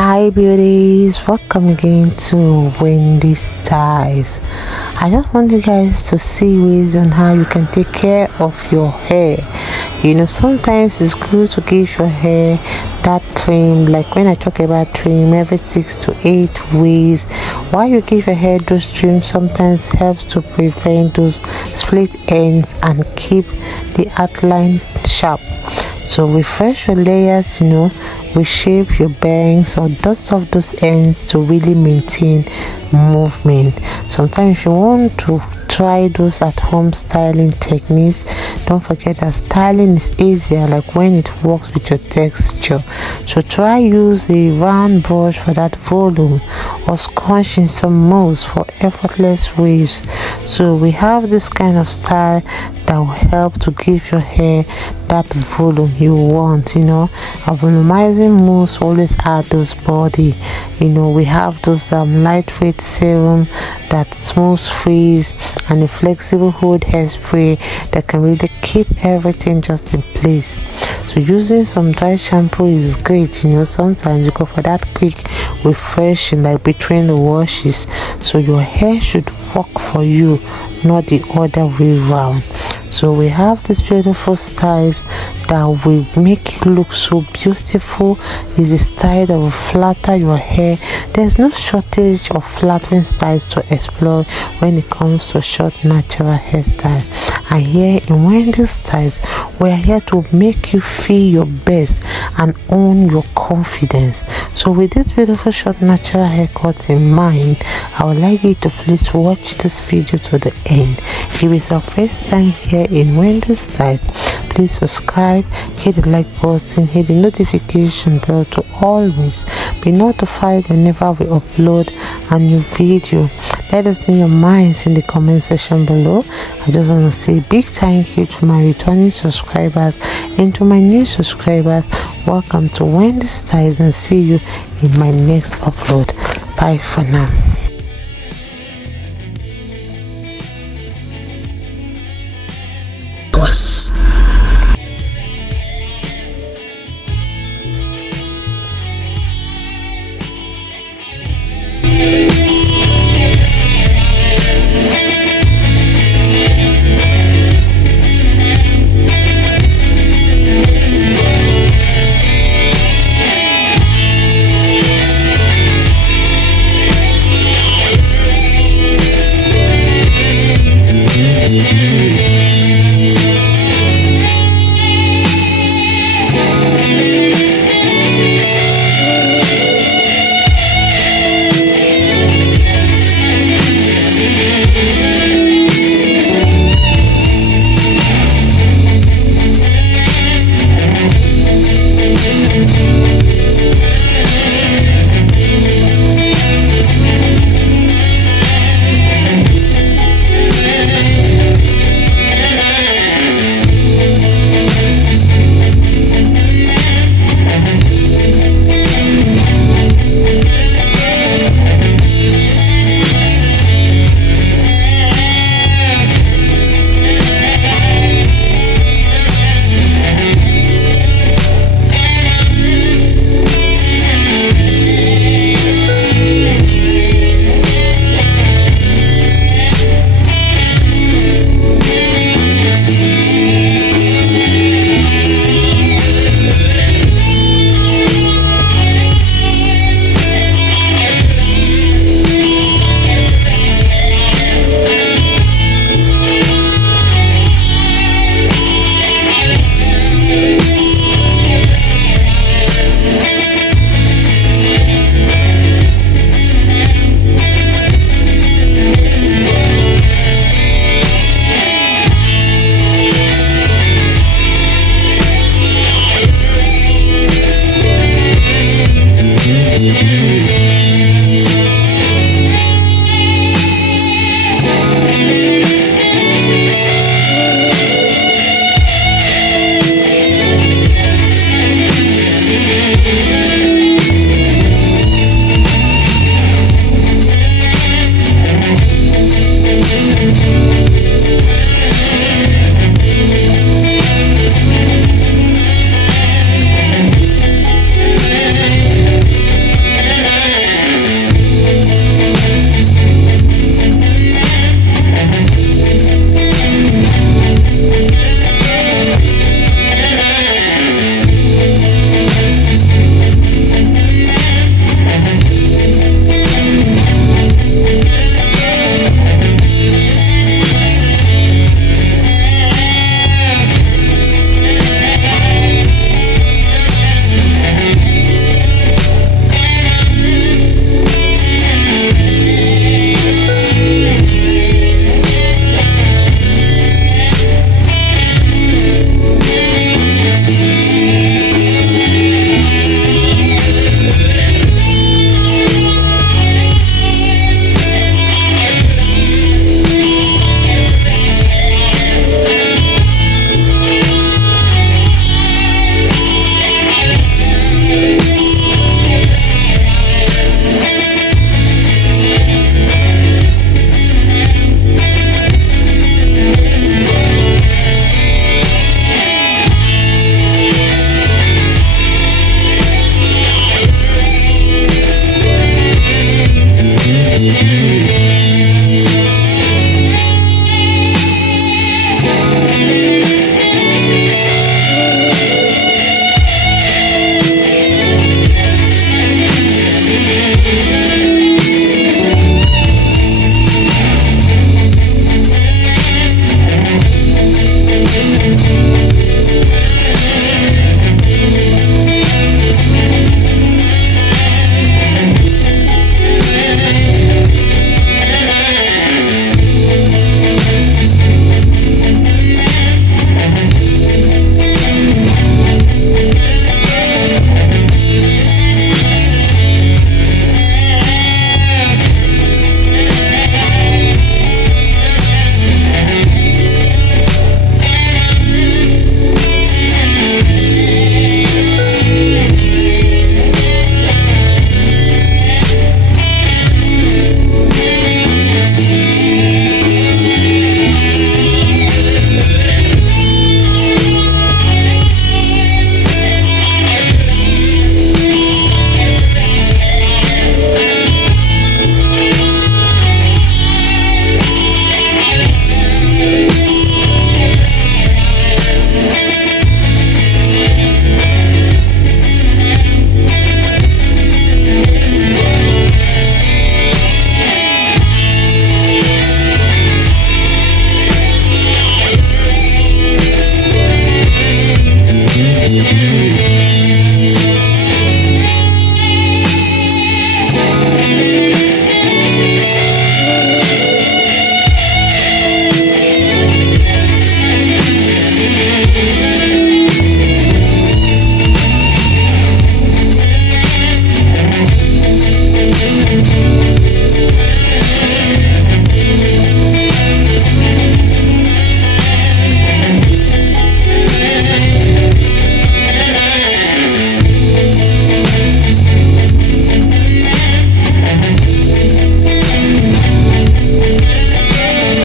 Hi beauties, welcome again to Wendy Styles. I just want you guys to see ways on how you can take care of your hair. Sometimes it's good to give your hair that trim. Like when I talk about trim, every 6 to 8 weeks. While you give your hair those trims, sometimes helps to prevent those split ends and keep the outline sharp. So refresh your layers, reshape your bangs or dust off those ends to really maintain movement. Sometimes if you want to try those at home styling techniques, don't forget that styling is easier like when it works with your texture. So try use a round brush for that volume or scrunching some moles for effortless waves. So we have this kind of style that will help to give your hair that volume you want. A volumizing mousse always add those body. We have those lightweight serum that smooth frizz and a flexible hold hairspray that can really keep everything just in place. So using some dry shampoo is great. Sometimes you go for that quick refreshing like between the washes. So your hair should work for you, not the other way round. So we have these beautiful styles that will make you look so beautiful. It's a style that will flatter your hair. There's no shortage of flattering styles to explore when it comes to short natural hairstyle. And here in Wendy Styles, we are here to make you feel your best and own your confidence. So with this beautiful short natural haircut in mind, I would like you to please watch this video to the end. If it's your first time here in Wendy Styles, please subscribe, hit the like button, hit the notification bell to always be notified whenever we upload a new video. Let us know your minds in the comment section below. I just want to say big thank you to my returning subscribers and to my new subscribers. Welcome to Wendy Styles and see you in my next upload. Bye for now. Us.